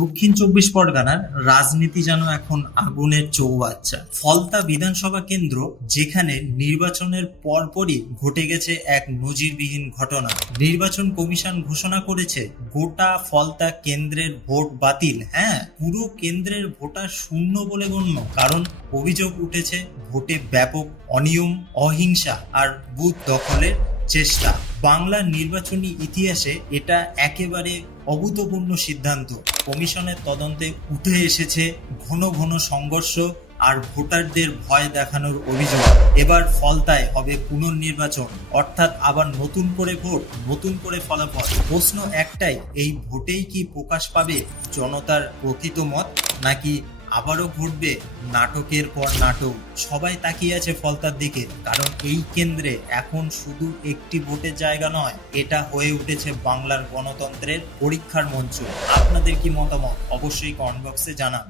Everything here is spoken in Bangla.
দক্ষিণ চব্বিশ পরগনার রাজনীতি যেন এখন আগুনের চৌবাচ্চা। ফলতা বিধানসভা কেন্দ্র, যেখানে নির্বাচনের পরপরই ঘটে গেছে এক নজিরবিহীন ঘটনা। নির্বাচন কমিশন ঘোষণা করেছে গোটা ফলতা কেন্দ্রের ভোট বাতিল। হ্যাঁ, পুরো কেন্দ্রের ভোটার শূন্য বলে গণ্য। কারণ অভিযোগ উঠেছে ভোটে ব্যাপক অনিয়ম, অহিংসা আর বুথ দখলের চেষ্টা। বাংলার নির্বাচনী ইতিহাসে এটা একেবারে অভূতপূর্ণ সিদ্ধান্ত। কমিশনের তদন্তে উঠে এসেছে ঘন ঘন সংঘর্ষ আর ভোটারদের ভয় দেখানোর অভিযোগ। এবার ফলতায় হবে পুনর্নির্বাচন, অর্থাৎ আবার নতুন করে ভোট, নতুন করে ফলাফল। প্রশ্ন একটাই, এই ভোটেই কি প্রকাশ পাবে জনতার প্রকৃত মত, নাকি আবারও ঘটবে নাটকের পর নাটক? সবাই তাকিয়ে আছে ফলতার দিকে, কারণ এই কেন্দ্রে এখন শুধু একটি ভোটের জায়গা নয়, এটা হয়ে উঠেছে বাংলার গণতন্ত্রের পরীক্ষার মঞ্চ। আপনাদের কি মতামত অবশ্যই কমেন্ট বক্সে জানান।